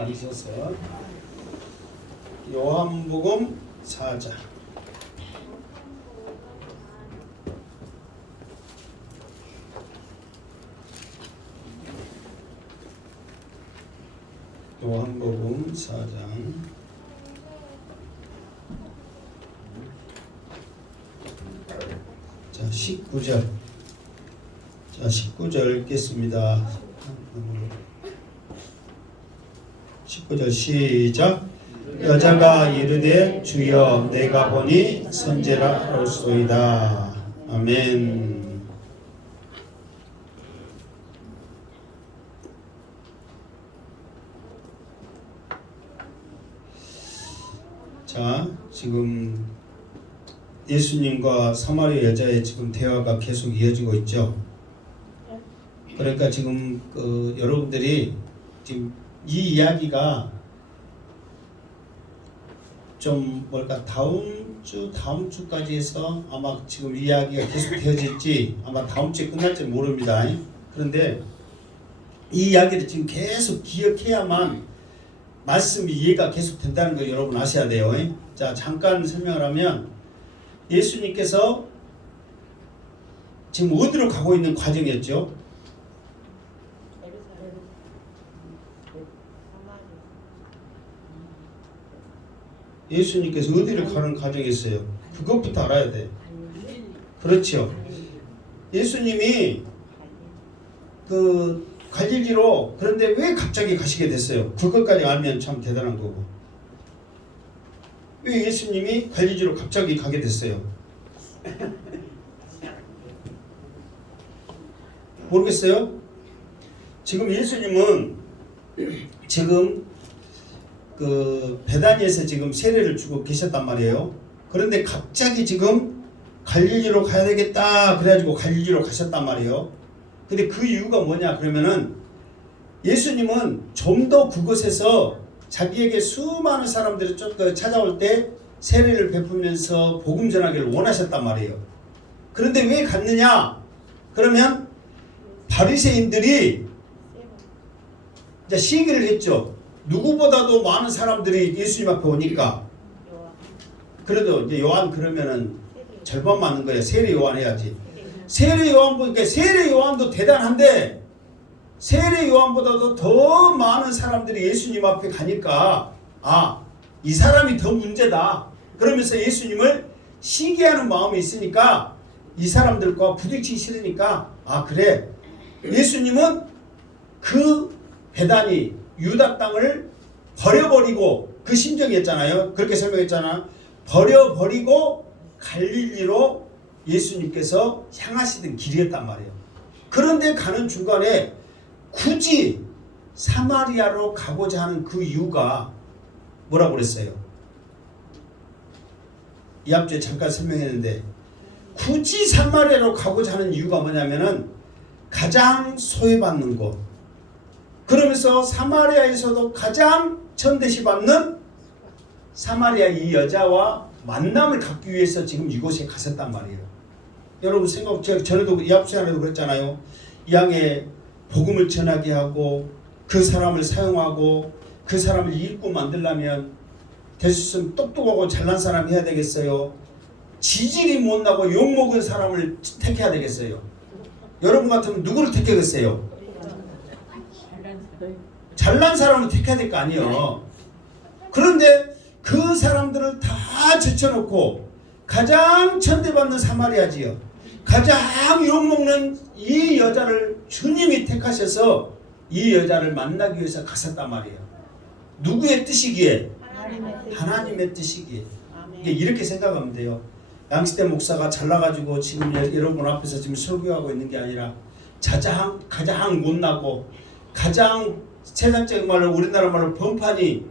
있어서 요한복음 4장 요한복음 4장 자 19절 19절 읽겠습니다. 19절 시작. 여자가 이르되 주여 내가 보니 선지라 하였소이다. 아멘. 자, 지금 예수님과 사마리아 여자의 지금 대화가 계속 이어지고 있죠. 그러니까 지금 여러분들이 지금 이 이야기가 좀 다음 주까지 해서 아마 지금 이야기가 계속 되어질지 아마 다음 주에 끝날지 모릅니다. 그런데 이 이야기를 지금 계속 기억해야만 말씀이 이해가 계속 된다는 걸 여러분 아셔야 돼요. 자, 잠깐 설명을 하면 예수님께서 지금 어디로 가고 있는 과정이었죠? 예수님께서 어디를 가는 과정이었어요? 그것부터 알아야 돼. 그렇죠. 예수님이 그 갈릴리로 그런데 왜 갑자기 가시게 됐어요? 그것까지 알면 참 대단한 거고. 왜 예수님이 갈릴리로 갑자기 가게 됐어요? 모르겠어요? 지금 예수님은 지금 그 베다니에서 지금 세례를 주고 계셨단 말이에요. 그런데 갑자기 지금 갈릴리로 가야 되겠다 그래가지고 갈릴리로 가셨단 말이에요. 근데 그 이유가 뭐냐 그러면은 예수님은 좀 더 그곳에서 자기에게 수많은 사람들이 찾아올 때 세례를 베푸면서 복음 전하기를 원하셨단 말이에요. 그런데 왜 갔느냐 그러면 바리새인들이 이제 시기를 했죠. 누구보다도 많은 사람들이 예수님 앞에 오니까. 그래도 이제 요한 그러면은 절반 맞는 거예요. 세례 요한 해야지. 세례 요한 보니까 세례 요한도 대단한데 세례 요한보다도 더 많은 사람들이 예수님 앞에 가니까 이 사람이 더 문제다. 그러면서 예수님을 시기하는 마음이 있으니까 이 사람들과 부딪히기 싫으니까 그래. 예수님은 그 베다니 유다 땅을 버려버리고 그 심정이었잖아요. 그렇게 설명했잖아. 버려버리고 갈릴리로 예수님께서 향하시던 길이었단 말이에요. 그런데 가는 중간에 굳이 사마리아로 가고자 하는 그 이유가 뭐라고 그랬어요? 이 앞주에 잠깐 설명했는데 굳이 사마리아로 가고자 하는 이유가 뭐냐면은 가장 소외받는 곳, 그러면서 사마리아에서도 가장 천대시 받는 사마리아 이 여자와 만남을 갖기 위해서 지금 이곳에 갔었단 말이에요. 여러분 제가 전에도 이 앞 시간에도 그랬잖아요. 이 양에 복음을 전하게 하고 그 사람을 사용하고 그 사람을 일꾼 만들려면 될 수 있으면 똑똑하고 잘난 사람 해야 되겠어요? 지질이 못나고 욕먹은 사람을 택해야 되겠어요? 여러분 같으면 누구를 택하겠어요? 잘난 사람을 택해야 될 거 아니에요. 그런데 그 사람들을 다 제쳐놓고 가장 천대받는 사마리아지요, 가장 욕먹는 이 여자를 주님이 택하셔서 이 여자를 만나기 위해서 갔었단 말이에요. 누구의 뜻이기에? 하나님의 뜻이기에. 이렇게 생각하면 돼요. 양시대 목사가 잘나가지고 지금 여러분 앞에서 지금 설교하고 있는 게 아니라 가장 못나고 가장 세상적인 말로 우리나라 말로 번판이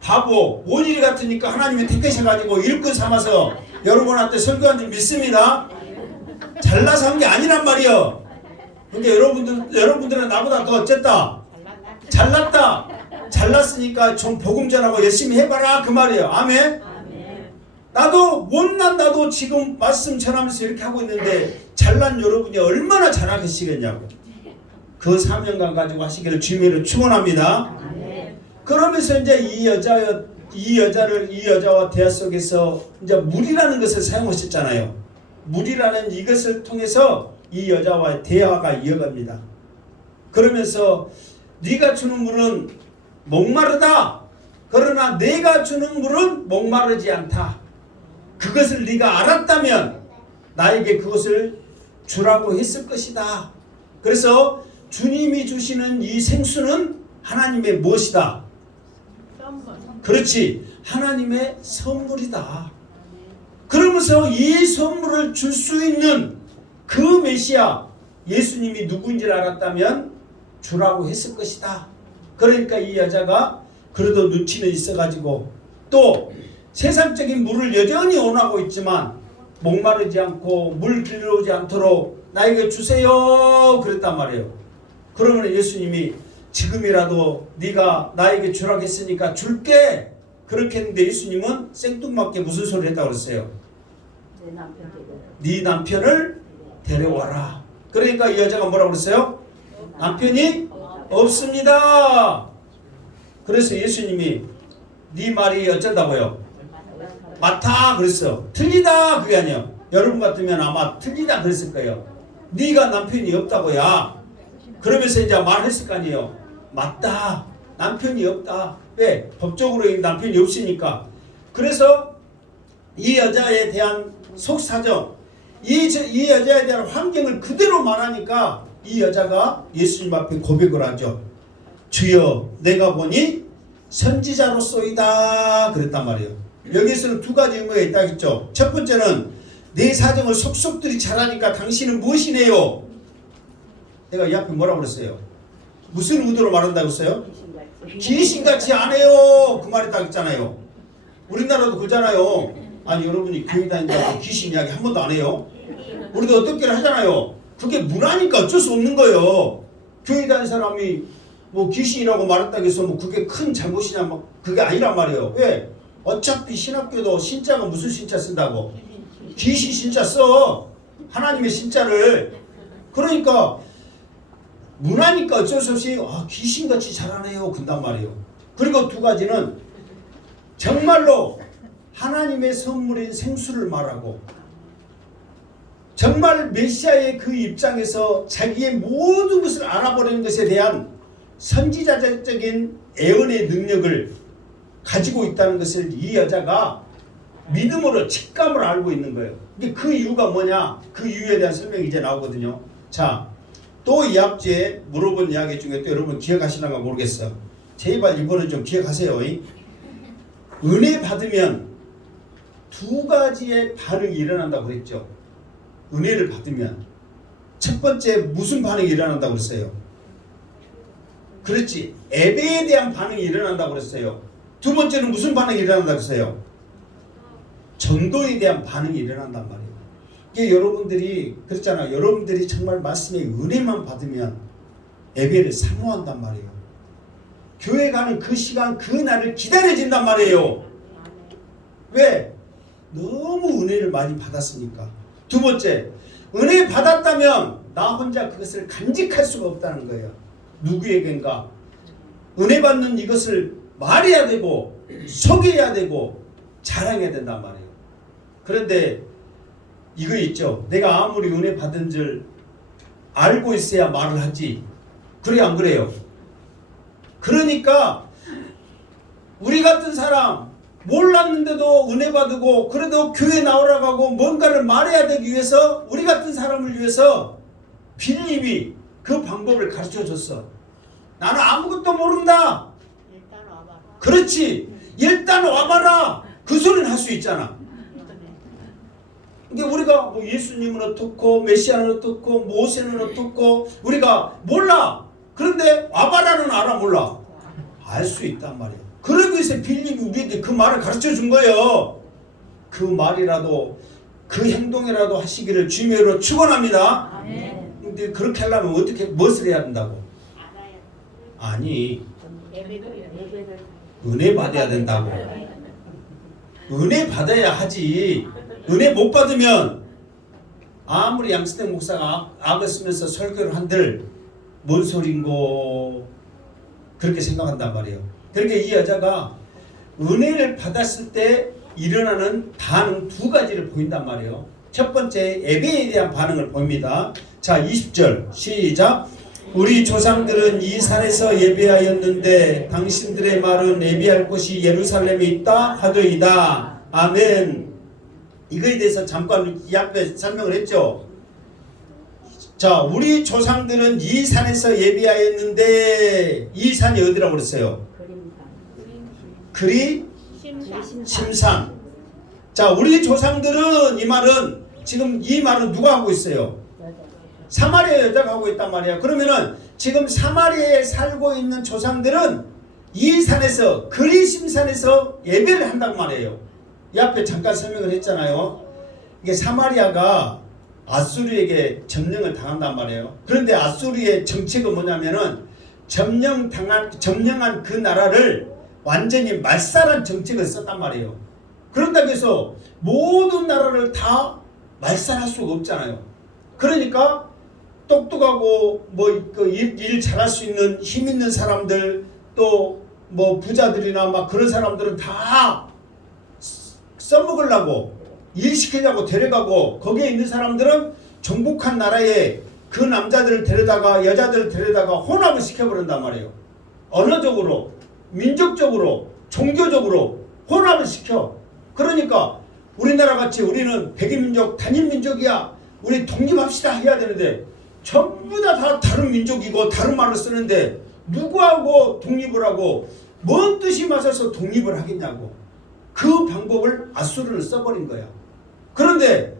바보 모질이 같으니까 하나님이 택하셔가지고 일꾼 삼아서 여러분한테 설교한 줄 믿습니다. 잘나서 한 게 아니란 말이요. 근데 여러분들은 나보다 더 어쨌다? 잘났다. 잘났으니까 좀 복음 전하고 열심히 해봐라 그 말이에요. 아멘. 나도 못난 나도 지금 말씀 전하면서 이렇게 하고 있는데 잘난 여러분이 얼마나 잘하시겠냐고. 그 사명감 가지고 하시기를 주님으로 축원합니다. 그러면서 이제 이 여자와 대화 속에서 이제 물이라는 것을 사용하셨잖아요. 물이라는 이것을 통해서 이 여자와의 대화가 이어갑니다. 그러면서 네가 주는 물은 목마르다. 그러나 내가 주는 물은 목마르지 않다. 그것을 네가 알았다면 나에게 그것을 주라고 했을 것이다. 그래서 주님이 주시는 이 생수는 하나님의 무엇이다? 그렇지, 하나님의 선물이다. 그러면서 이 선물을 줄 수 있는 그 메시아 예수님이 누구인지를 알았다면 주라고 했을 것이다. 그러니까 이 여자가 그래도 눈치는 있어가지고 또 세상적인 물을 여전히 원하고 있지만 목마르지 않고 물 길러오지 않도록 나에게 주세요 그랬단 말이에요. 그러면 예수님이 지금이라도 네가 나에게 주라고 했으니까 줄게 그렇게 했는데 예수님은 생뚱맞게 무슨 소리를 했다고 그랬어요? 네 남편을 데려와라. 그러니까 이 여자가 뭐라고 그랬어요? 남편이 없습니다. 그래서 예수님이 네 말이 어쩐다고요? 맞다 그랬어요. 틀리다 그게 아니에요. 여러분 같으면 아마 틀리다 그랬을 거예요. 네가 남편이 없다고야. 그러면서 이제 말했을 거 아니에요. 맞다. 남편이 없다. 왜? 법적으로 남편이 없으니까. 그래서 이 여자에 대한 속사정, 이 여자에 대한 환경을 그대로 말하니까 이 여자가 예수님 앞에 고백을 하죠. 주여 내가 보니 선지자로소이다 그랬단 말이에요. 여기에서는 두 가지 의미가 있다 했죠. 첫 번째는 내 사정을 속속들이 잘하니까 당신은 무엇이네요? 내가 이 앞에 뭐라고 그랬어요? 무슨 의도로 말한다고 했어요? 귀신같이 안 해요. 그 말이 딱 있잖아요. 우리나라도 그러잖아요. 아니 여러분이 교회 다닌다고 귀신 이야기 한 번도 안 해요. 우리도 어떻게를 하잖아요. 그게 문화니까 어쩔 수 없는 거예요. 교회 다니는 사람이 뭐 귀신이라고 말했다고 해서 뭐 그게 큰 잘못이냐 뭐 그게 아니란 말이에요. 왜? 어차피 신학교도 신자가 무슨 신자 쓴다고? 귀신 신자 써. 하나님의 신자를. 그러니까 문화니까 어쩔 수 없이 귀신같이 잘하네요 그런단 말이에요. 그리고 두 가지는 정말로 하나님의 선물인 생수를 말하고 정말 메시아의 그 입장에서 자기의 모든 것을 알아버리는 것에 대한 선지자적인 예언의 능력을 가지고 있다는 것을 이 여자가 믿음으로 직감을 알고 있는 거예요. 근데 그 이유가 뭐냐? 그 이유에 대한 설명이 이제 나오거든요. 자, 또 이 앞주에 물어본 이야기 중에 또 여러분 기억하시는가 모르겠어. 제발 이번엔 좀 기억하세요. 은혜 받으면 두 가지의 반응이 일어난다고 그랬죠. 은혜를 받으면 첫 번째 무슨 반응이 일어난다고 그랬어요? 그렇지. 예배에 대한 반응이 일어난다고 그랬어요. 두 번째는 무슨 반응이 일어난다고 그랬어요? 전도에 대한 반응이 일어난단 말이에요. 이게 여러분들이 그렇잖아요. 여러분들이 정말 말씀의 은혜만 받으면 예배를 사모한단 말이에요. 교회 가는 그 시간 그 날을 기다려진단 말이에요. 왜? 너무 은혜를 많이 받았으니까. 두 번째, 은혜 받았다면 나 혼자 그것을 간직할 수가 없다는 거예요. 누구에겐가 은혜 받는 이것을 말해야 되고 소개해야 되고 자랑해야 된단 말이에요. 그런데 이거 있죠. 내가 아무리 은혜 받은 줄 알고 있어야 말을 하지. 그래 안 그래요? 그러니까 우리 같은 사람 몰랐는데도 은혜 받고 그래도 교회 나오라고 하고 뭔가를 말해야 되기 위해서 우리 같은 사람을 위해서 빌립이 그 방법을 가르쳐줬어. 나는 아무것도 모른다. 일단 와봐라. 그렇지. 일단 와봐라. 그 소리는 할 수 있잖아. 근데 우리가 뭐 예수님은 어떻고 메시아는 어떻고 모세는 어떻고 우리가 몰라. 그런데 와봐라는 알아 몰라? 알 수 있단 말이야. 그러기 위해서 빌립이 우리에게 그 말을 가르쳐 준 거예요. 그 말이라도 그 행동이라도 하시기를 주님으로 축원합니다. 아멘. 근데 그렇게 하려면 어떻게 무엇을 해야 된다고? 알아야. 아니 예배를 은혜 받아야 된다고. 은혜 받아야 하지. 은혜 못 받으면 아무리 양스택 목사가 악을 쓰면서 설교를 한들 뭔 소린고 그렇게 생각한단 말이에요. 그러니까 이 여자가 은혜를 받았을 때 일어나는 반응 두 가지를 보인단 말이에요. 첫 번째 예배에 대한 반응을 봅니다. 자, 20절 시작. 우리 조상들은 이 산에서 예배하였는데 당신들의 말은 예배할 곳이 예루살렘에 있다 하더이다. 아멘. 이거에 대해서 잠깐 이 앞에 설명을 했죠. 자, 우리 조상들은 이 산에서 예배하였는데 이 산이 어디라고 그랬어요? 그리심산. 자, 우리 조상들은 이 말은 지금 이 말은 누가 하고 있어요? 사마리아 여자가 하고 있단 말이야. 그러면은 지금 사마리아에 살고 있는 조상들은 이 산에서 그리심산에서 예배를 한단 말이에요. 이 앞에 잠깐 설명을 했잖아요. 이게 사마리아가 아수르에게 점령을 당한단 말이에요. 그런데 아수르의 정책은 뭐냐면은 점령한 그 나라를 완전히 말살한 정책을 썼단 말이에요. 그런다고 해서 모든 나라를 다 말살할 수가 없잖아요. 그러니까 똑똑하고 일 잘할 수 있는 힘 있는 사람들 또 부자들이나 막 그런 사람들은 다 써먹으려고 일 시키려고 데려가고 거기에 있는 사람들은 정복한 나라에 그 남자들을 데려다가 여자들을 데려다가 혼합을 시켜버린단 말이에요. 언어적으로 민족적으로 종교적으로 혼합을 시켜. 그러니까 우리나라 같이 우리는 백인민족 단일민족이야 우리 독립합시다 해야 되는데 전부 다 다른 민족이고 다른 말을 쓰는데 누구하고 독립을 하고 뭔 뜻이 맞아서 독립을 하겠냐고. 그 방법을 아수르는 써버린 거야. 그런데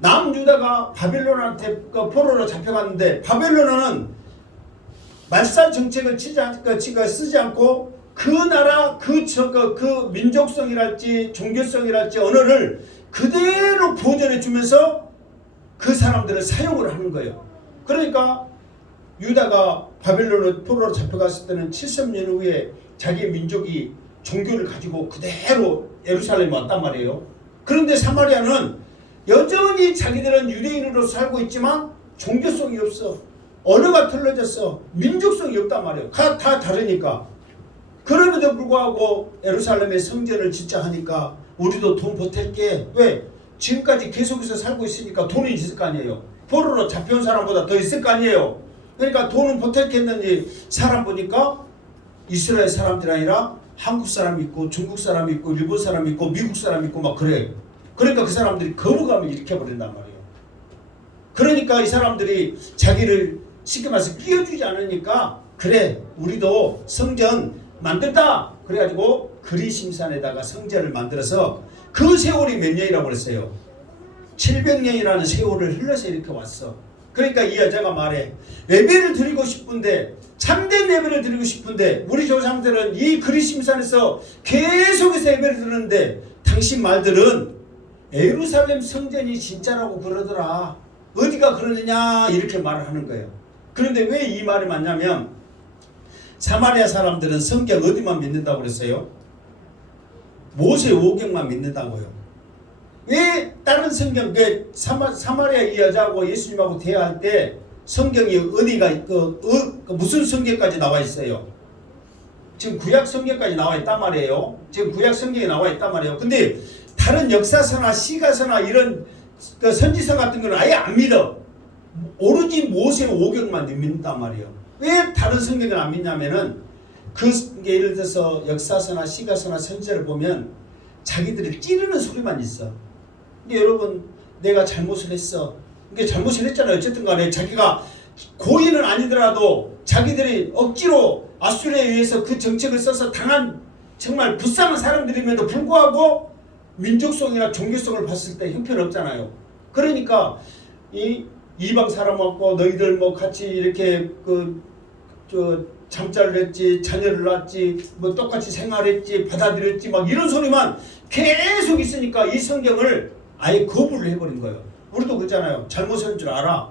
남유다가 바벨론한테 포로로 잡혀갔는데 바벨론은 말살 정책을 쓰지 않고 그 나라 그 민족성이랄지 종교성이랄지 언어를 그대로 보존해 주면서 그 사람들을 사용을 하는 거예요. 그러니까 유다가 바벨론으로 포로로 잡혀갔을 때는 70년 후에 자기 민족이 종교를 가지고 그대로 예루살렘에 왔단 말이에요. 그런데 사마리아는 여전히 자기들은 유대인으로 살고 있지만 종교성이 없어. 언어가 틀려졌어. 민족성이 없단 말이에요. 다 다르니까. 그럼에도 불구하고 예루살렘에 성전을 짓자 하니까 우리도 돈 보탤게. 왜? 지금까지 계속해서 살고 있으니까 돈이 있을 거 아니에요. 포로로 잡혀온 사람보다 더 있을 거 아니에요. 그러니까 돈은 보탤겠는지 사람 보니까 이스라엘 사람들이 아니라 한국 사람이 있고 중국 사람이 있고 일본 사람이 있고 미국 사람이 있고 막 그래. 그러니까 그 사람들이 거부감을 일으켜버린단 말이에요. 그러니까 이 사람들이 자기를 쉽게 말해서 끼워주지 않으니까 그래 우리도 성전 만들다. 그래가지고 그리심산에다가 성전을 만들어서 그 세월이 몇 년이라고 그랬어요? 700년이라는 세월을 흘러서 이렇게 왔어. 그러니까 이 여자가 말해. 예배를 드리고 싶은데 참된 예배를 드리고 싶은데 우리 조상들은 이 그리심산에서 계속해서 예배를 드리는데 당신 말들은 예루살렘 성전이 진짜라고 그러더라. 어디가 그러느냐 이렇게 말을 하는 거예요. 그런데 왜 이 말이 맞냐면 사마리아 사람들은 성경 어디만 믿는다고 그랬어요? 모세 오경만 믿는다고요. 왜 다른 성경 사마리아 이 여자하고 예수님하고 대화할 때 성경이 어디가 있고 무슨 성경까지 나와 있어요? 지금 구약 성경까지 나와 있단 말이에요. 지금 구약 성경에 나와 있단 말이에요. 근데 다른 역사서나 시가서나 이런 선지서 같은 거는 아예 안 믿어. 오로지 모세 오경만 믿는단 말이에요. 왜 다른 성경을 안 믿냐면은 예를 들어서 역사서나 시가서나 선지서를 보면 자기들이 찌르는 소리만 있어. 근데 여러분 내가 잘못을 했어. 이게 잘못을 했잖아요. 어쨌든 간에 자기가 고인은 아니더라도 자기들이 억지로 아수르에 의해서 그 정책을 써서 당한 정말 불쌍한 사람들임에도 불구하고 민족성이나 종교성을 봤을 때 형편없잖아요. 그러니까 이방 사람하고 너희들 같이 이렇게 잠자를 했지 자녀를 낳았지 똑같이 생활했지 받아들였지 막 이런 소리만 계속 있으니까 이 성경을 아예 거부를 해버린 거예요. 우리도 그렇잖아요. 잘못한 줄 알아.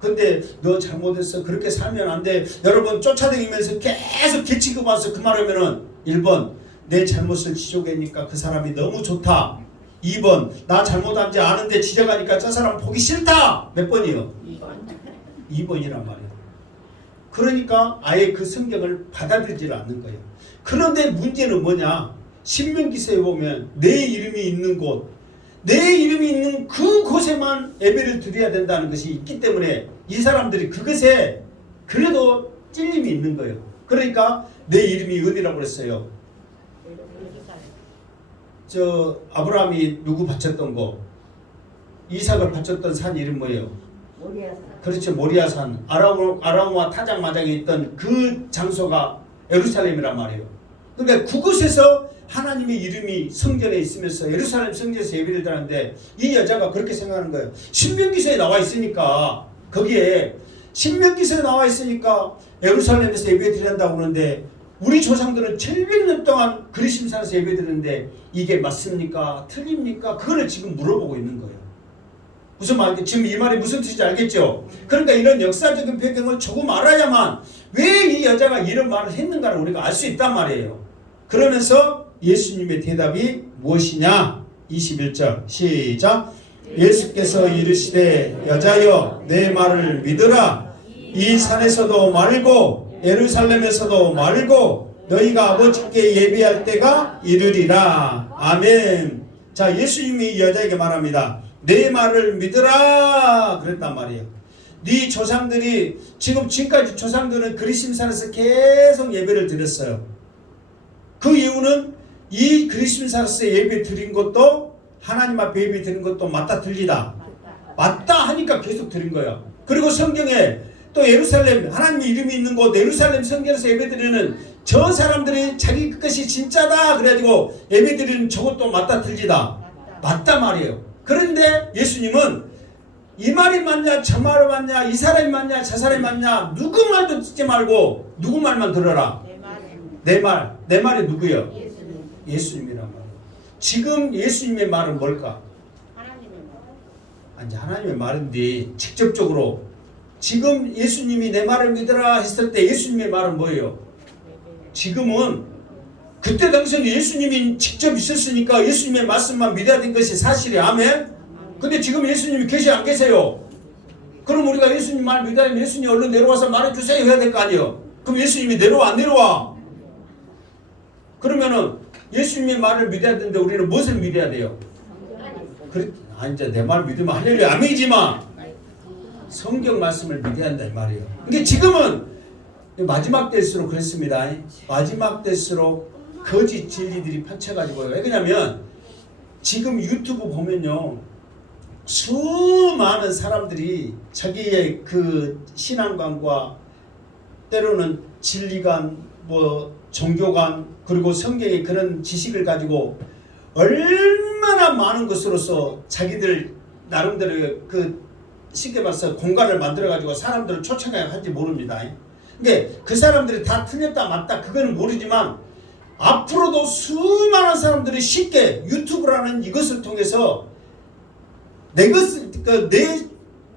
근데 너 잘못했어. 그렇게 살면 안 돼. 여러분 쫓아다니면서 계속 개치고 와서 그 말하면은 1번 내 잘못을 지적하니까 그 사람이 너무 좋다. 2번 나 잘못한지 아는데 지적하니까 저 사람 보기 싫다. 몇 번이요? 2번이란 말이에요. 그러니까 아예 그 성경을 받아들이질 않는 거예요. 그런데 문제는 뭐냐? 신명기서에 보면 내 이름이 있는 곳, 내 이름이 있는 그 곳에만 예배를 드려야 된다는 것이 있기 때문에 이 사람들이 그것에 그래도 찔림이 있는 거예요. 그러니까 내 이름이 어디라고 그랬어요? 저 아브라함이 누구 바쳤던 거, 이삭을 바쳤던 산 이름 뭐예요? 모리아산. 그렇죠. 모리아산. 아라우와 타작마당에 있던 그 장소가 예루살렘이란 말이에요. 그러니까 그곳에서 하나님의 이름이 성전에 있으면서 예루살렘 성전에서 예배를 드리는데 이 여자가 그렇게 생각하는 거예요. 신명기서에 나와 있으니까, 거기에 신명기서에 나와 있으니까 예루살렘에서 예배 드린다고 그러는데 우리 조상들은 700년 동안 그리심산에서 예배 드리는데 이게 맞습니까? 틀립니까? 그거를 지금 물어보고 있는 거예요. 무슨 말인지 지금 이 말이 무슨 뜻인지 알겠죠? 그러니까 이런 역사적인 배경을 조금 알아야만 왜 이 여자가 이런 말을 했는가를 우리가 알 수 있단 말이에요. 그러면서 예수님의 대답이 무엇이냐? 21절 시작. 예수께서 이르시되 여자여 내 말을 믿으라. 이 산에서도 말고 예루살렘에서도 말고 너희가 아버지께 예배할 때가 이르리라. 아멘. 자, 예수님이 이 여자에게 말합니다. 내 말을 믿으라 그랬단 말이에요. 네 조상들이 지금까지 조상들은 그리심산에서 계속 예배를 드렸어요. 그 이유는 이 그리심산에서 예배 드린 것도 하나님 앞에 예배 드린 것도 맞다 틀리다. 맞다 하니까 계속 드린 거야. 그리고 성경에 또 예루살렘 하나님의 이름이 있는 곳 예루살렘 성전에서 예배 드리는 저 사람들이 자기 것이 진짜다 그래가지고 예배 드리는 저것도 맞다 틀리다. 맞다 말이에요. 그런데 예수님은 이 말이 맞냐 저 말이 맞냐 이 사람이 맞냐 저 사람이 맞냐 누구 말도 듣지 말고 누구 말만 들어라. 내 말이 누구요? 예수님이란 말이에요. 지금 예수님의 말은 뭘까? 아니 하나님의 말인데 직접적으로 지금 예수님이 내 말을 믿으라 했을 때 예수님의 말은 뭐예요? 지금은 그때 당시에는 예수님이 직접 있었으니까 예수님의 말씀만 믿어야 된 것이 사실이에요. 아멘? 근데 지금 예수님이 계시 안 계세요? 그럼 우리가 예수님 말 믿으면 예수님 얼른 내려와서 말해주세요 해야 될 거 아니에요? 그럼 예수님이 내려와 안 내려와? 그러면은 예수님의 말을 믿어야 되는데 우리는 무엇을 믿어야 돼요? 그래, 이제 내 말 믿으면 할렐루야 아멘이지만 성경 말씀을 믿어야 한다 이 말이에요. 그러니까 지금은 마지막 때일수록 그렇습니다. 마지막 때일수록 거짓 진리들이 펼쳐가지고 왜 그러냐면 지금 유튜브 보면요 수많은 사람들이 자기의 그 신앙관과 때로는 진리관 뭐 종교관 그리고 성경의 그런 지식을 가지고 얼마나 많은 것으로서 자기들 나름대로 그 쉽게 말해서 공간을 만들어 가지고 사람들을 초청해 할지 모릅니다. 근데 그 사람들이 다 틀렸다 맞다 그거는 모르지만 앞으로도 수많은 사람들이 쉽게 유튜브라는 이것을 통해서 내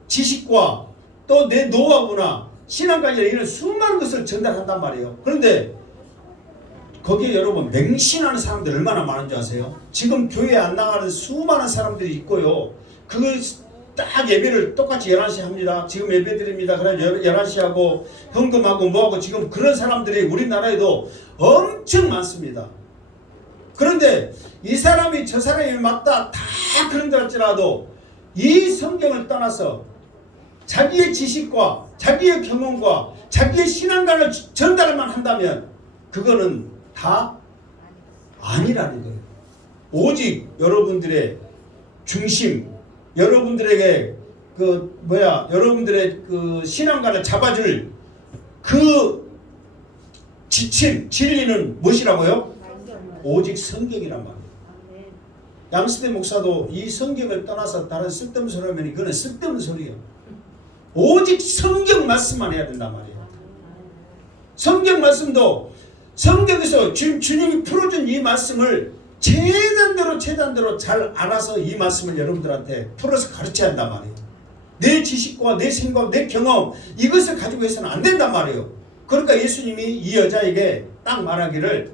지식과 또 내 노하우나 신앙관이나 이런 수많은 것을 전달한단 말이에요. 그런데 거기에 여러분 맹신하는 사람들 얼마나 많은 줄 아세요? 지금 교회에 안 나가는 수많은 사람들이 있고요. 그걸 딱 예배를 똑같이 11시 합니다. 지금 예배 드립니다. 그럼 11시 하고 헌금하고 뭐하고 지금 그런 사람들이 우리나라에도 엄청 많습니다. 그런데 이 사람이 저 사람이 맞다 다 그런 줄 알지라도 이 성경을 떠나서 자기의 지식과 자기의 경험과 자기의 신앙관을 전달만 한다면 그거는 다 아니라는 거예요. 오직 여러분들의 중심 여러분들에게 여러분들의 그 신앙관을 잡아줄 그 지침, 진리는 무엇이라고요? 오직 성경이란 말이에요. 양수대 목사도 이 성경을 떠나서 다른 쓸데없는 소리 하면 그건 쓸데없는 소리예요. 오직 성경 말씀만 해야 된단 말이에요. 성경 말씀도 성경에서 주님이 풀어준 이 말씀을 최단대로 잘 알아서 이 말씀을 여러분들한테 풀어서 가르쳐야 한단 말이에요. 내 지식과 내 생각, 내 경험 이것을 가지고 해서는 안 된단 말이에요. 그러니까 예수님이 이 여자에게 딱 말하기를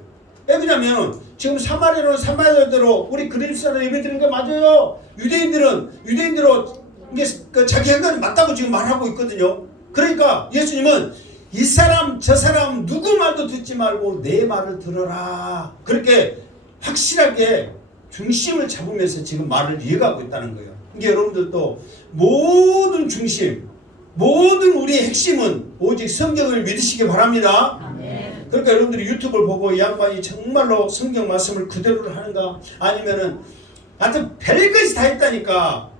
왜 그러냐면 지금 사마리아로 우리 그리스도로 예배드리는 게 맞아요. 유대인들은 이게 자기 생각이 맞다고 지금 말하고 있거든요. 그러니까 예수님은 이 사람 저 사람 누구 말도 듣지 말고 내 말을 들어라. 그렇게 확실하게 중심을 잡으면서 지금 말을 이어가고 있다는 거예요. 그러니까 여러분들도 모든 중심, 모든 우리의 핵심은 오직 성경을 믿으시기 바랍니다. 아멘. 그러니까 여러분들이 유튜브를 보고 이 양반이 정말로 성경 말씀을 그대로 하는가, 아니면은 하여튼 별것이 다 있다니까.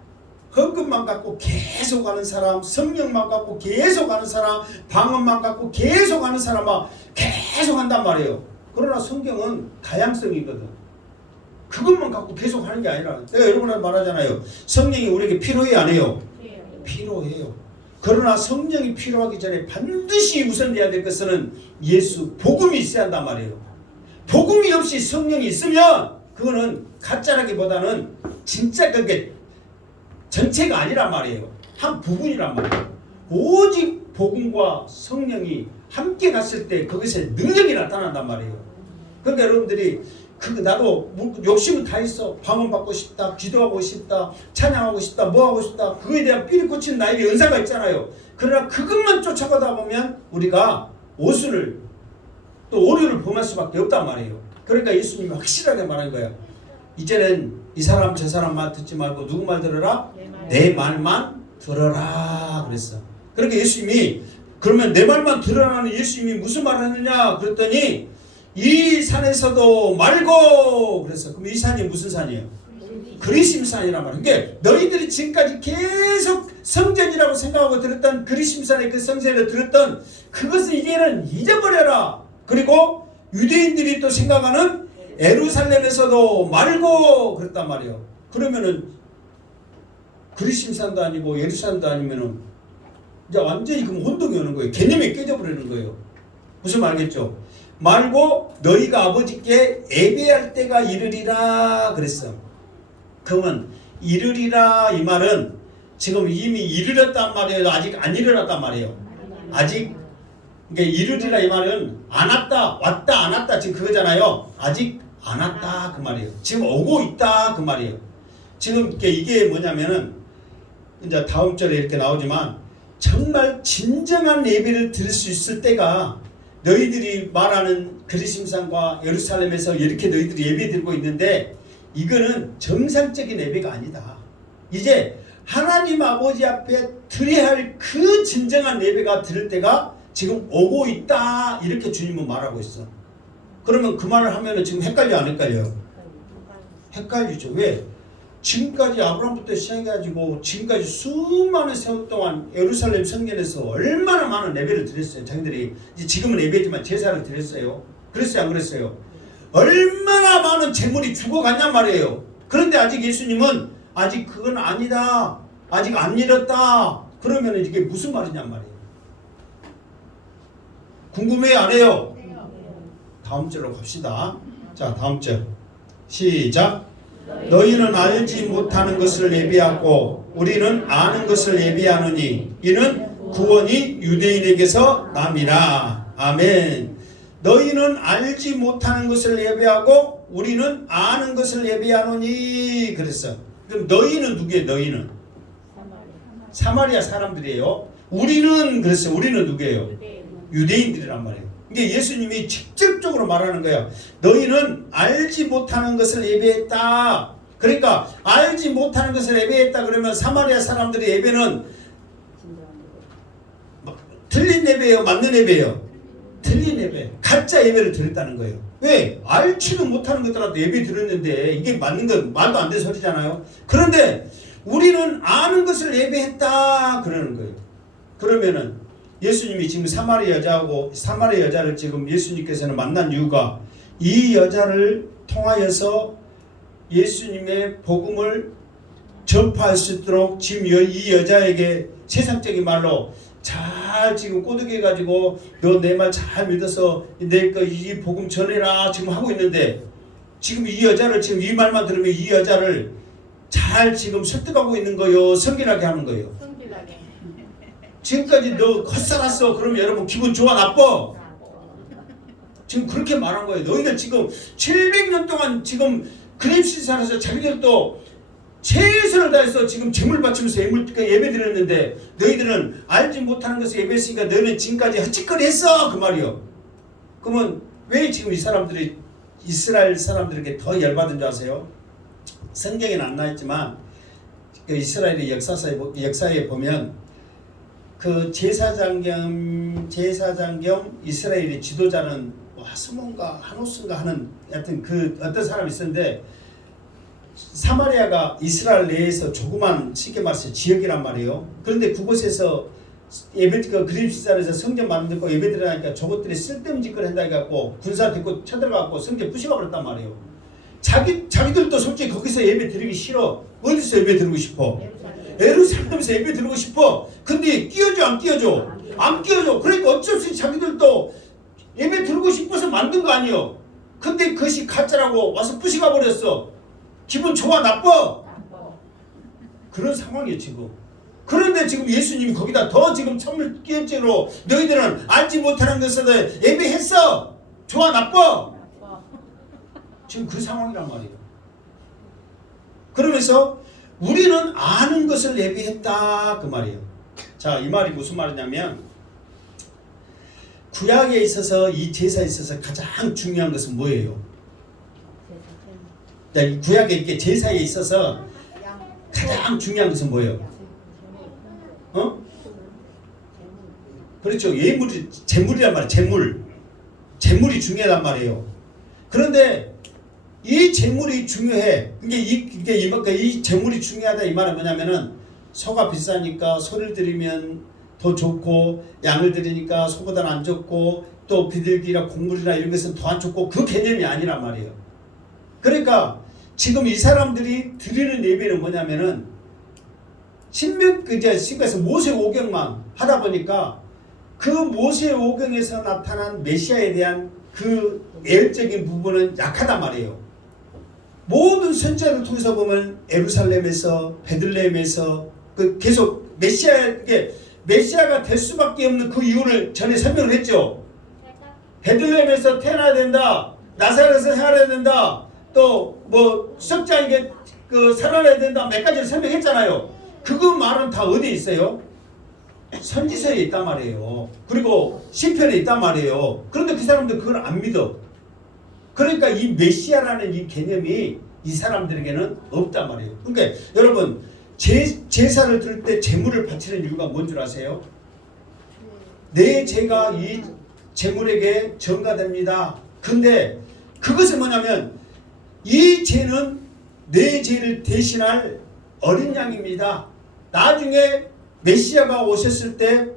헌금만 갖고 계속 하는 사람, 성령만 갖고 계속 하는 사람, 방언만 갖고 계속 하는 사람아 계속 한단 말이에요. 그러나 성경은 다양성이거든. 그것만 갖고 계속 하는 게 아니라, 내가 여러분한테 말하잖아요. 성령이 우리에게 필요해 안 해요? 필요해요. 그러나 성령이 필요하기 전에 반드시 우선돼야 될 것은 예수 복음이 있어야 한단 말이에요. 복음이 없이 성령이 있으면 그거는 가짜라기보다는 진짜 그게 전체가 아니란 말이에요. 한 부분이란 말이에요. 오직 복음과 성령이 함께 갔을 때 그것의 능력이 나타난단 말이에요. 그러니까 여러분들이 나도 욕심은 다 있어. 방언 받고 싶다, 기도하고 싶다, 찬양하고 싶다, 뭐 하고 싶다. 그거에 대한 삐리 꽂힌 나에게 은사가 있잖아요. 그러나 그것만 쫓아가다 보면 우리가 오수를 또 오류를 범할 수밖에 없단 말이에요. 그러니까 예수님이 확실하게 말한 거예요. 이제는 이 사람 저 사람 말 듣지 말고 누구 말 들어라? 내 말만 들어라 그랬어. 그러니까 예수님이 그러면 내 말만 들어라는 예수님이 무슨 말을 했느냐 그랬더니 이 산에서도 말고 그랬어. 그럼 이 산이 무슨 산이에요? 그리심산이란 말이에요. 그러니까 너희들이 지금까지 계속 성전이라고 생각하고 들었던 그리심산의 그 성전을 들었던 그것을 이제는 잊어버려라. 그리고 유대인들이 또 생각하는 예루살렘에서도 말고 그랬단 말이에요. 그러면은 그리심산도 아니고 예루살렘도 아니면은 이제 완전히 그럼 혼동이 오는 거예요. 개념이 깨져버리는 거예요. 무슨 말겠죠? 말고 너희가 아버지께 예배할 때가 이르리라 그랬어. 그러면 이르리라 이 말은 지금 이미 이르렀단 말이에요. 아직 안 일어났단 말이에요. 아직 그러니까 이르리라 이 말은 안 왔다, 왔다, 안 왔다 지금 그거잖아요. 아직 안 왔다 그 말이에요. 지금 오고 있다 그 말이에요. 지금 이게 뭐냐면은 이제 다음 절에 이렇게 나오지만 정말 진정한 예배를 드릴 수 있을 때가 너희들이 말하는 그리심산과 예루살렘에서 이렇게 너희들이 예배 드리고 있는데 이거는 정상적인 예배가 아니다. 이제 하나님 아버지 앞에 드려야 할 그 진정한 예배가 드릴 때가 지금 오고 있다 이렇게 주님은 말하고 있어. 그러면 그 말을 하면은 지금 헷갈려 안 헷갈려요? 헷갈리죠. 왜? 지금까지 아브라함부터 시작해가지고 지금까지 수많은 세월 동안 예루살렘 성전에서 얼마나 많은 예배를 드렸어요. 자기들이 이제 지금은 예배지만 제사를 드렸어요. 그랬어요 안 그랬어요? 얼마나 많은 재물이 죽어갔냔 말이에요. 그런데 아직 예수님은 아직 그건 아니다. 아직 안 이뤘다. 그러면 이게 무슨 말이냔 말이에요. 궁금해요 안 해요? 다음 절로 갑시다. 자 다음 절 시작. 너희는 알지 못하는 것을 예비하고 우리는 아는 것을 예비하노니 이는 구원이 유대인에게서 남이라. 아멘. 너희는 알지 못하는 것을 예비하고 우리는 아는 것을 예비하노니 그랬어. 그럼 너희는 누구예요? 너희는 사마리아 사람들이에요. 우리는 그랬어요. 우리는 누구예요? 유대인들이란 말이에요. 이게 예수님이 직접적으로 말하는 거야. 너희는 알지 못하는 것을 예배했다. 그러니까 알지 못하는 것을 예배했다 그러면 사마리아 사람들의 예배는 틀린 예배예요? 맞는 예배예요? 틀린 예배. 가짜 예배를 드렸다는 거예요. 왜? 알지는 못하는 것들한테 예배 드렸는데 이게 맞는 건 말도 안 되는 소리잖아요. 그런데 우리는 아는 것을 예배했다 그러는 거예요. 그러면은 예수님이 지금 사마리아 여자를 지금 예수님께서는 만난 이유가 이 여자를 통하여서 예수님의 복음을 전파할 수 있도록 지금 이 여자에게 세상적인 말로 잘 지금 꼬드겨 가지고 너 내 말 잘 믿어서 이 복음 전해라 지금 하고 있는데 지금 이 여자를 지금 이 말만 들으면 이 여자를 잘 지금 설득하고 있는 거예요. 성질하게 하는 거예요. 지금까지 너 헛살았어. 그러면 여러분 기분 좋아 나빠? 지금 그렇게 말한 거예요. 너희들 지금 700년 동안 지금 그림시 살아서 자기들도 최선을 다해서 지금 제물 바치면서 예배 드렸는데 너희들은 알지 못하는 것을 예배했으니까 너희는 지금까지 헛짓거리 했어 그 말이요. 그러면 왜 지금 이 사람들이 이스라엘 사람들에게 더 열받은 줄 아세요? 성경에는 안 나있지만 그 이스라엘의 역사에 보면 그 제사장 겸 이스라엘의 지도자는 하스몬가 하노스인가 하는 하여튼 그 어떤 사람이 있었는데 사마리아가 이스라엘 내에서 조그만 쉽게 말해서 지역이란 말이에요. 그런데 그곳에서 그 그림시설에서 성전 만들고 예배드리니까 저것들이 쓸데없는 짓거리 한다 해갖고 군사 데리고 쳐들어가고 성전 부시가 버렸단 말이에요. 자기들도 솔직히 거기서 예배 드리기 싫어. 어디서 예배 드리고 싶어? 예루살렘에서 예배 드리고 싶어. 근데 끼워줘 안 끼워줘? 안 끼워줘. 그러니까 어쩔 수 없이 자기들도 예배 드리고 싶어서 만든 거 아니에요. 근데 그것이 가짜라고 와서 부시가 버렸어. 기분 좋아 나빠? 그런 상황이에요 지금. 그런데 지금 예수님이 거기다 더 지금 천물 끼얹으로 너희들은 알지 못하는 것을 예배했어. 좋아 나빠? 지금 그 상황이란 말이에요. 그러면서 우리는 아는 것을 예배했다 그 말이에요. 자, 이 말이 무슨 말이냐면 구약에 있어서 이 제사에 있어서 가장 중요한 것은 뭐예요? 구약에 이렇게 제사에 있어서 가장 중요한 것은 뭐예요? 그렇죠. 제물이란 말이에요. 제물이 중요하단 말이에요. 그런데 이 제물이 중요해. 이 제물이 중요하다 이 말은 뭐냐면은 소가 비싸니까 소를 드리면 더 좋고 양을 드리니까 소보다는 안 좋고 또 비둘기나 곡물이나 이런 것은 더 안 좋고 그 개념이 아니란 말이에요. 그러니까 지금 이 사람들이 드리는 예배는 뭐냐면은 신명에서 모세오경만 하다 보니까 그 모세오경에서 나타난 메시아에 대한 그 애적인 부분은 약하단 말이에요. 모든 선지자를 통해서 보면 예루살렘에서 베들레헴에서 계속 메시아가 될 수밖에 없는 그 이유를 전에 설명을 했죠. 베들레헴에서 태어나야 된다. 나사렛에서 살아야 된다. 또 뭐 석장에게 살아나야 된다. 몇 가지를 설명했잖아요. 그거 말은 다 어디에 있어요? 선지서에 있단 말이에요. 그리고 시편에 있단 말이에요. 그런데 그 사람들 그걸 안 믿어. 그러니까 이 메시아라는 이 개념이 이 사람들에게는 없단 말이에요. 그러니까 여러분 제사를 드릴 때 제물을 바치는 이유가 뭔 줄 아세요? 내 죄가 이 제물에게 전가됩니다. 근데 그것은 뭐냐면 이 죄는 내 죄를 대신할 어린 양입니다. 나중에 메시아가 오셨을 때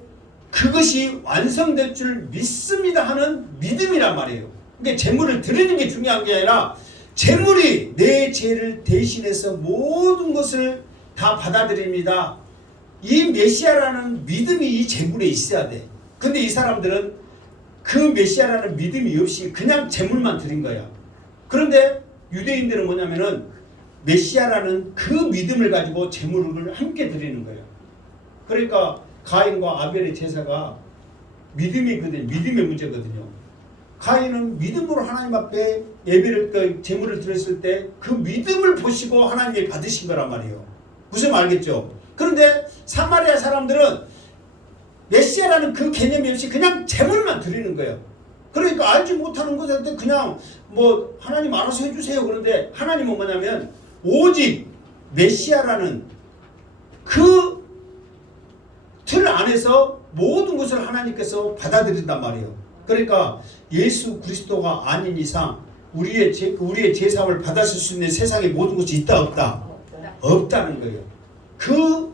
그것이 완성될 줄 믿습니다 하는 믿음이란 말이에요. 그러니까 제물을 드리는 게 중요한 게 아니라 제물이 내 죄를 대신해서 모든 것을 다 받아들입니다. 이 메시아라는 믿음이 이 제물에 있어야 돼. 근데 이 사람들은 그 메시아라는 믿음이 없이 그냥 제물만 드린 거야. 그런데 유대인들은 뭐냐면은 메시아라는 그 믿음을 가지고 제물을 함께 드리는 거예요. 그러니까 가인과 아벨의 제사가 믿음의 문제거든요. 가인은 믿음으로 하나님 앞에 제물을 드렸을 때 그 믿음을 보시고 하나님이 받으신 거란 말이에요. 무슨 말 알겠죠? 그런데 사마리아 사람들은 메시아라는 그 개념이 없이 그냥 제물만 드리는 거예요. 그러니까 알지 못하는 것한테 그냥 뭐 하나님 알아서 해주세요. 그런데 하나님은 뭐냐면 오직 메시아라는 그 틀 안에서 모든 것을 하나님께서 받아들인단 말이에요. 그러니까 예수 그리스도가 아닌 이상 우리의 제사함을 받아줄 수 있는 세상에 모든 것이 있다 없다? 없다는 거예요. 그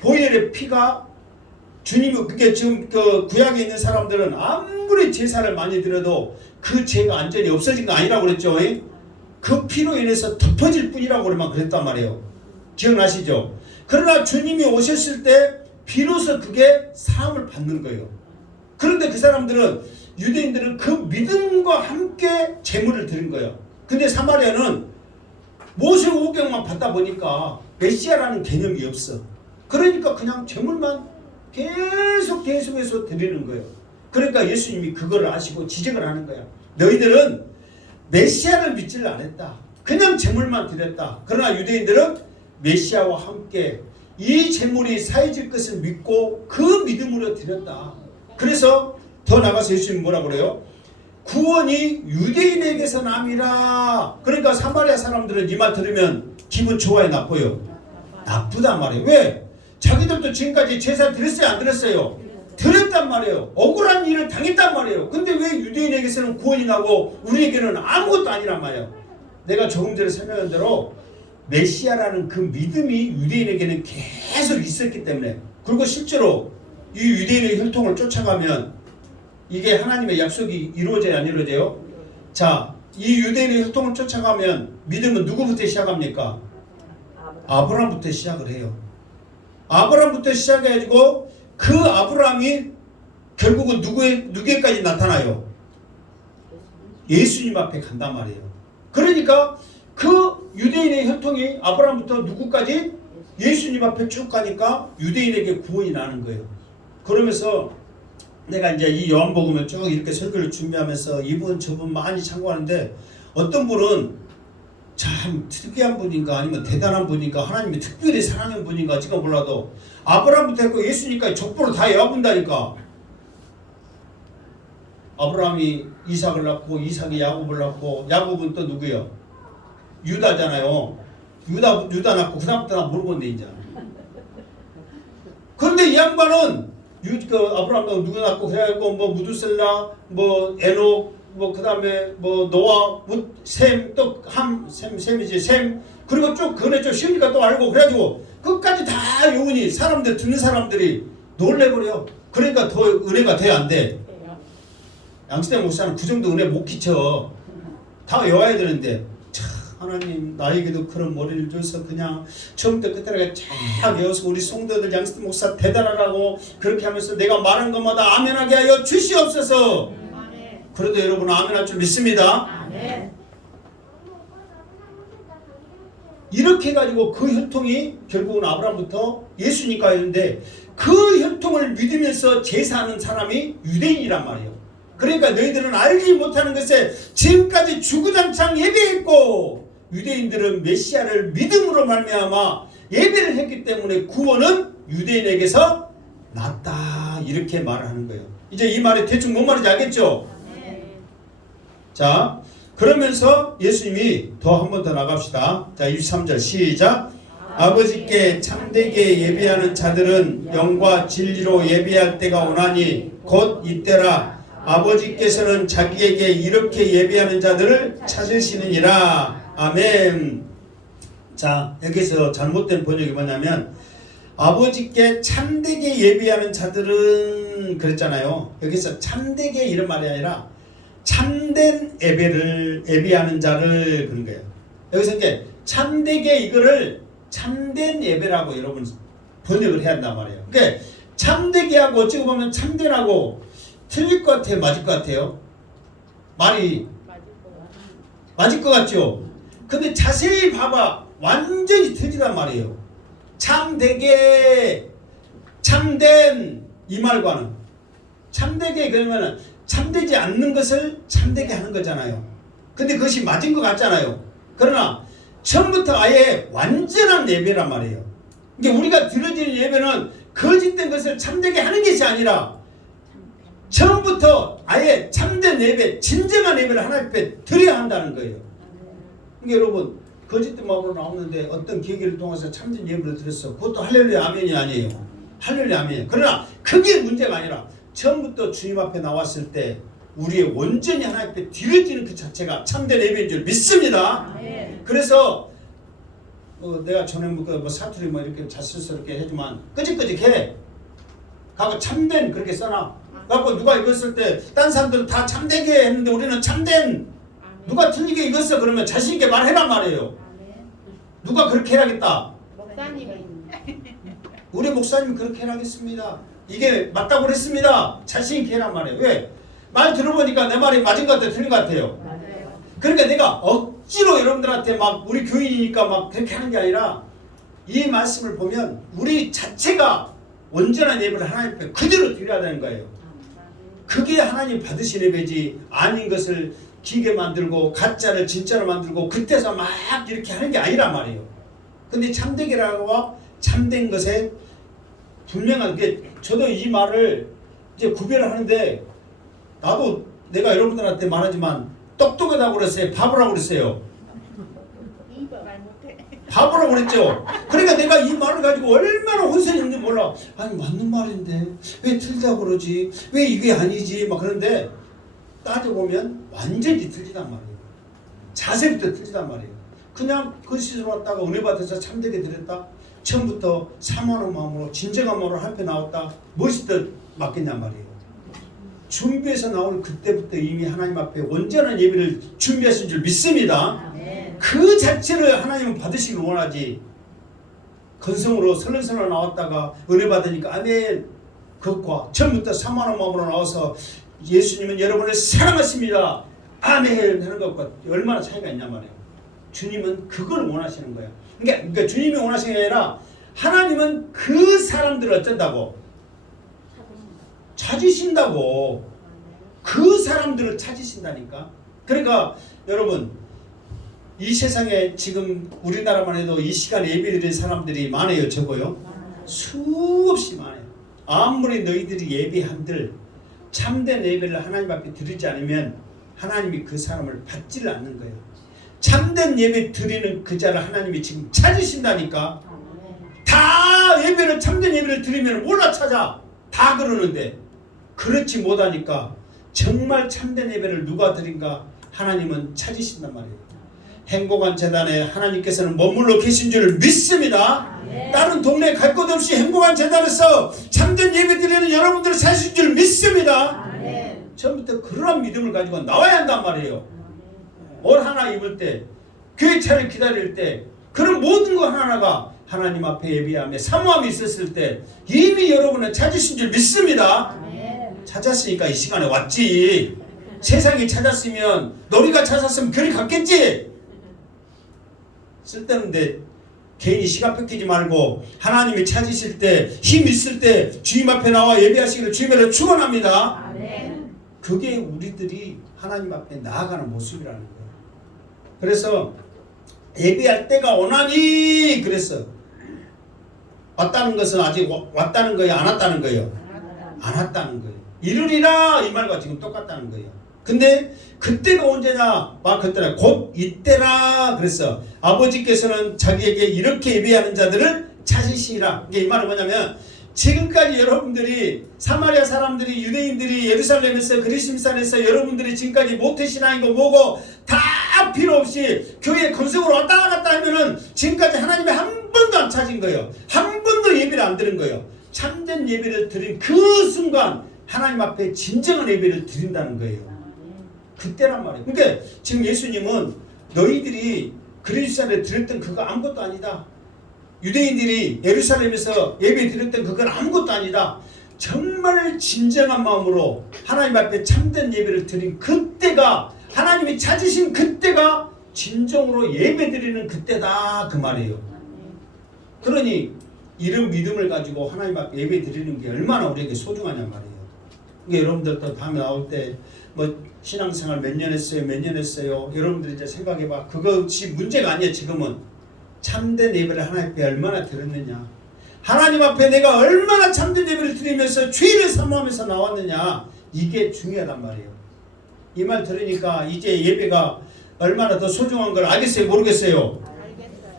보혈의 피가 주님이 그게 지금 그 구약에 있는 사람들은 아무리 제사를 많이 드려도 그 죄가 완전히 없어진 거 아니라고 그랬죠. 그 피로 인해서 덮어질 뿐이라고 그랬단 말이에요. 기억나시죠? 그러나 주님이 오셨을 때 비로소 그게 사함을 받는 거예요. 그런데 그 사람들은 유대인들은 그 믿음과 함께 제물을 드린 거예요. 근데 사마리아는 모세오경만 받다 보니까 메시아라는 개념이 없어. 그러니까 그냥 제물만 계속해서 드리는 거예요. 그러니까 예수님이 그거를 아시고 지적을 하는 거야. 너희들은 메시아를 믿지를 않았다. 그냥 제물만 드렸다. 그러나 유대인들은 메시아와 함께 이 재물이 사해질 것을 믿고 그 믿음으로 드렸다. 그래서 더 나가서 예수님 뭐라 그래요? 구원이 유대인에게서 남이라. 그러니까 사마리아 사람들은 이 말 들으면 기분 좋아요, 나빠요? 나쁘단 말이에요. 왜? 자기들도 지금까지 제사 드렸어요, 안 드렸어요? 드렸단 말이에요. 억울한 일을 당했단 말이에요. 근데 왜 유대인에게서는 구원이 나고 우리에게는 아무것도 아니란 말이에요. 내가 조금 전에 설명한 대로 메시아라는 그 믿음이 유대인에게는 계속 있었기 때문에, 그리고 실제로 이 유대인의 혈통을 쫓아가면 이게 하나님의 약속이 이루어져야 안 이루어져요? 자, 이 유대인의 혈통을 쫓아가면 믿음은 누구부터 시작합니까? 아브라함부터 시작을 해요. 아브라함부터 시작해가지고 그 아브라함이 결국은 누구에까지 나타나요? 예수님 앞에 간단 말이에요. 그러니까 그 유대인의 혈통이 아브라함부터 누구까지? 예수님 앞에 쭉 가니까 유대인에게 구원이 나는 거예요. 그러면서 내가 이제 이 요한복음을 쭉 이렇게 설교를 준비하면서 이분 저분 많이 참고하는데, 어떤 분은 참 특이한 분인가 아니면 대단한 분인가 하나님이 특별히 사랑하는 분인가 지금 몰라도 아브라함부터 했고 예수니까 족보를 다 외워본다니까. 아브라함이 이삭을 낳고 이삭이 야곱을 낳고 야곱은 또 누구예요? 유다잖아요. 유다 낳고 그 다음부터 나 모르겠네 이제. 그런데 이 양반은 아브라함도 누구 낳고 그래갖고 뭐 무두셀라 뭐 에녹 뭐 그다음에 뭐 노아 셈 또 셈이지 셈, 그리고 쭉 그네 좀 쉬우니까 또 알고 그래가지고 끝까지 다 요운이 사람들 듣는 사람들이 놀래버려. 그러니까 더 은혜가 돼 안 돼? 양시대 목사는 그 정도 은혜 못 끼쳐. 다 외워야 되는데 참 하나님 나에게도 그런 머리를 줘서 그냥 처음부터 끝까지 쫙 외워서 우리 성도들 양시대 목사 대단하라고 그렇게 하면서 내가 말한 것마다 아멘하게 하여 주시옵소서. 그래도 여러분 아멘 할 줄 믿습니다. 아멘. 이렇게 해가지고 그 혈통이 결국은 아브라함부터 예수니까 했는데, 그 혈통을 믿으면서 제사하는 사람이 유대인이란 말이에요. 그러니까 너희들은 알지 못하는 것에 지금까지 주구장창 예배했고, 유대인들은 메시아를 믿음으로 말미암아 예배를 했기 때문에 구원은 유대인에게서 났다, 이렇게 말을 하는 거예요. 이제 이 말이 대충 뭔 말인지 알겠죠? 자, 그러면서 예수님이 더 한 번 더 나갑시다. 자, 23절 시작. 아버지께 참되게 예배하는 자들은 영과 진리로 예배할 때가 오나니 곧 이때라. 아버지께서는 자기에게 이렇게 예배하는 자들을 찾으시느니라. 아멘. 자, 여기서 잘못된 번역이 뭐냐면 아버지께 참되게 예배하는 자들은 그랬잖아요. 여기서 참되게 이런 말이 아니라 참된 예배하는 자를 그런 거예요. 여기서 이제 참되게 이거를 참된 예배라고 여러분 번역을 해야 한단 말이에요. 그러니까 참되게 하고 어찌 보면 참된하고 틀릴 것 같아요? 맞을 것 같아요? 말이 맞을 것 같죠? 근데 자세히 봐봐. 완전히 틀리단 말이에요. 참되게, 참된 이 말과는 참되게 그러면은 참되지 않는 것을 참되게 하는 거잖아요. 근데 그것이 맞은 것 같잖아요. 그러나 처음부터 아예 완전한 예배란 말이에요. 그러니까 우리가 드려지는 예배는 거짓된 것을 참되게 하는 것이 아니라 처음부터 아예 참된 예배, 진정한 예배를 하나님 앞에 드려야 한다는 거예요. 그러니까 여러분 거짓된 마음으로 나오는데 어떤 계기를 통해서 참된 예배를 드렸어. 그것도 할렐루야 아멘이 아니에요. 할렐루야 아멘이에요. 그러나 그게 문제가 아니라 처음부터 주님 앞에 나왔을 때 우리의 온전히 하나님 앞에 드려지는 그 자체가 참된 예배인 줄 믿습니다. 그래서 내가 전에 사투리 이렇게 자연스럽게 하지만 끄직끄직해. 가고 참된 그렇게 써놔. 갖고 누가 읽었을 때 딴 사람들은 다 참되게 했는데 우리는 참된, 누가 틀리게 읽었어 그러면 자신 있게 말해란 말이에요. 누가 그렇게 해야겠다. 목사님이 우리 목사님 그렇게 해야겠습니다. 이게 맞다고 그랬습니다. 자신 있게 해란 말이에요. 왜? 말 들어보니까 내 말이 맞은 것 같아요? 틀린 것 같아요? 맞아요. 그러니까 내가 억지로 여러분들한테 막 우리 교인이니까 막 그렇게 하는 게 아니라 이 말씀을 보면 우리 자체가 온전한 예배를 하나님 앞에 그대로 드려야 되는 거예요. 그게 하나님 받으신 예배지, 아닌 것을 기게 만들고 가짜를 진짜로 만들고 그때서 막 이렇게 하는 게 아니란 말이에요. 근데 참되기라고 참된 것에 분명한 게 저도 이 말을 이제 구별을 하는데 나도 내가 여러분들한테 말하지만 똑똑하다고 그랬어요. 바보라고 그랬어요. 말 못해. 바보라고 그랬죠. 그러니까 내가 이 말을 가지고 얼마나 혼선이 있는지 몰라. 아니 맞는 말인데 왜 틀리다고 그러지? 왜 이게 아니지? 막 그런데 따져보면 완전히 틀리단 말이에요. 자세부터 틀리단 말이에요. 그냥 글씨로 왔다가 은혜 받아서 참되게 드렸다. 처음부터 사모하는 마음으로 진정한 마음으로 한편 나왔다. 무엇이 더 맞겠냔 말이에요. 준비해서 나올 그때부터 이미 하나님 앞에 온전한 예배를 준비하신 줄 믿습니다. 그 자체를 하나님은 받으시길 원하지. 건성으로 설렁설렁 나왔다가 은혜 받으니까 아멘. 그것과 처음부터 사모하는 마음으로 나와서 예수님은 여러분을 사랑하십니다. 아멘 하는 것과 얼마나 차이가 있냔 말이에요. 주님은 그걸 원하시는 거예요. 그러니까 주님이 원하시는 게 아니라 하나님은 그 사람들을 어쩐다고? 찾으신다고. 그 사람들을 찾으신다니까. 그러니까 여러분 이 세상에 지금 우리나라만 해도 이 시간에 예배드리는 사람들이 많아요, 적어요? 수없이 많아요. 아무리 너희들이 예배한들 참된 예배를 하나님 앞에 드리지 않으면 하나님이 그 사람을 받지를 않는 거예요. 참된 예배 드리는 그 자를 하나님이 지금 찾으신다니까. 다 예배를 참된 예배를 드리면 몰라 찾아. 다 그러는데 그렇지 못하니까 정말 참된 예배를 누가 드린가 하나님은 찾으신단 말이에요. 행복한 재단에 하나님께서는 머물러 계신 줄 믿습니다. 다른 동네에 갈 것 없이 행복한 재단에서 참된 예배 드리는 여러분들을 사실 줄 믿습니다. 처음부터 그런 믿음을 가지고 나와야 한단 말이에요. 옷 하나 입을 때, 교회 차를 기다릴 때, 그런 모든 거 하나하나가 하나님 앞에 예배하며 사모함이 있었을 때 이미 여러분은 찾으신 줄 믿습니다. 찾았으니까 이 시간에 왔지. 세상이 찾았으면 너희가 찾았으면 교회 갔겠지. 쓸데없는데 괜히 시간 뺏기지 말고 하나님이 찾으실 때 힘 있을 때 주님 앞에 나와 예배하시기를 주님을 축원합니다. 그게 우리들이 하나님 앞에 나아가는 모습이라는 거예요. 그래서 예배할 때가 오나니 그랬어. 왔다는 것은 아직 왔다는 거예요? 안 왔다는 거예요? 안 왔다는 거예요. 이르리라 이 말과 지금 똑같다는 거예요. 근데 그때가 언제냐? 그때라 곧 이때라 그랬어. 아버지께서는 자기에게 이렇게 예배하는 자들을 찾으시라. 이게 이 말은 뭐냐면 지금까지 여러분들이 사마리아 사람들이 유대인들이 예루살렘에서 그리스도산에서 여러분들이 지금까지 모태신앙이고 뭐고 다 필요 없이 교회 건성으로 왔다 갔다 하면은 지금까지 하나님이 한 번도 안 찾은 거예요. 한 번도 예배를 안 드린 거예요. 참된 예배를 드린 그 순간 하나님 앞에 진정한 예배를 드린다는 거예요. 그때란 말이에요. 그러니까 지금 예수님은 너희들이 그리스도산에 드렸던 그거 아무것도 아니다. 유대인들이 예루살렘에서 예배 드렸던 그건 아무것도 아니다. 정말 진정한 마음으로 하나님 앞에 참된 예배를 드린 그때가 하나님이 찾으신 그때가 진정으로 예배 드리는 그때다 그 말이에요. 그러니 이런 믿음을 가지고 하나님 앞에 예배 드리는 게 얼마나 우리에게 소중하냔 말이에요. 그러니까 여러분들도 다음에 나올 때 뭐 신앙생활 몇 년 했어요 몇 년 했어요 여러분들 이제 생각해봐. 그것이 문제가 아니에요. 지금은 참된 예배를 하나님 앞에 얼마나 드렸느냐, 하나님 앞에 내가 얼마나 참된 예배를 드리면서 주의를 사모하면서 나왔느냐, 이게 중요하단 말이에요. 이 말 들으니까 이제 예배가 얼마나 더 소중한 걸 알겠어요 모르겠어요?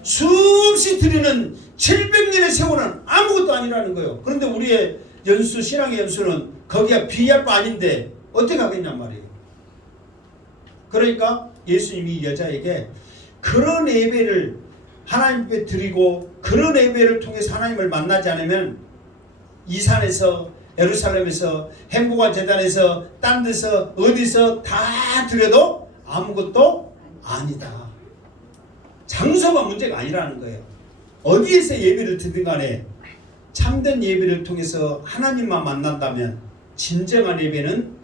수없이 드리는 700년의 세월은 아무것도 아니라는 거예요. 그런데 우리의 연수, 신앙의 연수는 거기가 비할 바 아닌데 어떻게 하겠냔 말이에요. 그러니까 예수님이 이 여자에게 그런 예배를 하나님 앞에 드리고 그런 예배를 통해서 하나님을 만나지 않으면 이 산에서 예루살렘에서 행복한 재단에서 딴 데서 어디서 다 드려도 아무것도 아니다. 장소가 문제가 아니라는 거예요. 어디에서 예배를 드든 간에 참된 예배를 통해서 하나님만 만난다면 진정한 예배는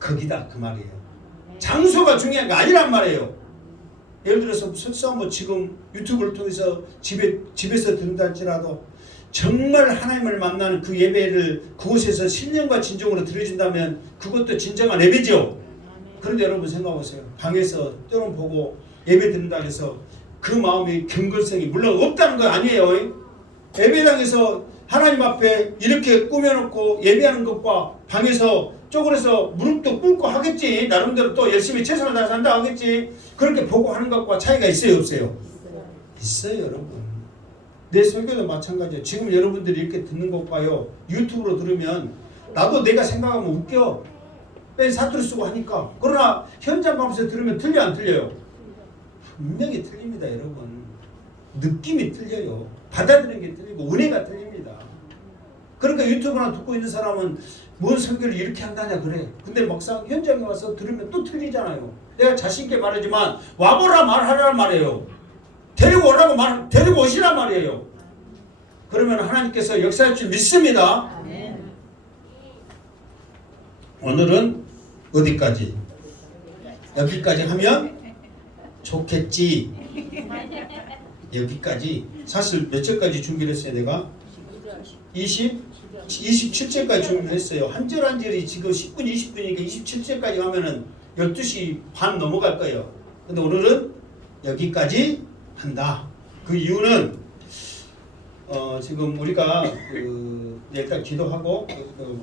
거기다 그 말이에요. 장소가 중요한 게 아니란 말이에요. 예를 들어서 설사 뭐 지금 유튜브를 통해서 집에서 듣는다 할지라도 정말 하나님을 만나는 그 예배를 그곳에서 신령과 진정으로 드려진다면 그것도 진정한 예배죠. 그런데 여러분 생각해보세요. 방에서 때론 보고 예배 드린다 해서 그 마음의 경건성이 물론 없다는 건 아니에요. 예배당에서 하나님 앞에 이렇게 꾸며놓고 예배하는 것과 방에서 쪼그려서 무릎도 꿇고 하겠지. 나름대로 또 열심히 최선을 다해서 한다 하겠지. 그렇게 보고 하는 것과 차이가 있어요, 없어요? 있어요, 여러분. 내 설교도 마찬가지예요. 지금 여러분들이 이렇게 듣는 것과요, 유튜브로 들으면 나도 내가 생각하면 웃겨. 뺀 사투리 쓰고 하니까. 그러나 현장 가면서 들으면 틀려 안 틀려요? 분명히 틀립니다, 여러분. 느낌이 틀려요. 받아들이는 게 틀리고 은혜가 틀립니다. 그러니까 유튜브나 듣고 있는 사람은 뭔 설교를 이렇게 한다냐 그래. 근데 막상 현장에 와서 들으면 또 틀리잖아요. 내가 자신 있게 말하지만 와보라 말하란 말이에요. 데리고 오라고 데리고 오시란 말이에요. 그러면 하나님께서 역사할 줄 믿습니다. 오늘은 어디까지? 여기까지 하면 좋겠지. 여기까지. 사실 몇 절까지 준비를 했어요, 내가? 27절까지 준비를 했어요. 한 절 한 절이 지금 10분, 20분이니까 27절까지 가면은 12시 반 넘어갈 거예요. 근데 오늘은 여기까지 한다. 그 이유는 지금 우리가 일단 기도하고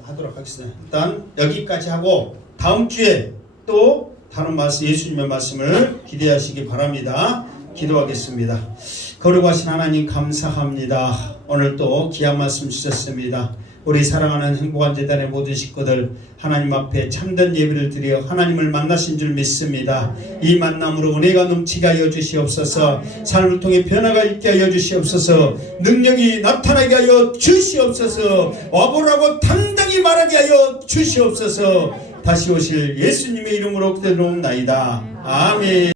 하도록 하겠습니다. 일단 여기까지 하고 다음 주에 또 다른 말씀, 예수님의 말씀을 기대하시기 바랍니다. 기도하겠습니다. 거룩하신 하나님 감사합니다. 오늘 또 귀한 말씀 주셨습니다. 우리 사랑하는 행복한 재단의 모든 식구들 하나님 앞에 참된 예배를 드려 하나님을 만나신 줄 믿습니다. 이 만남으로 은혜가 넘치게 하여 주시옵소서. 삶을 통해 변화가 있게 하여 주시옵소서. 능력이 나타나게 하여 주시옵소서. 와보라고 당당히 말하게 하여 주시옵소서. 다시 오실 예수님의 이름으로 기도드리옵나이다. 아멘.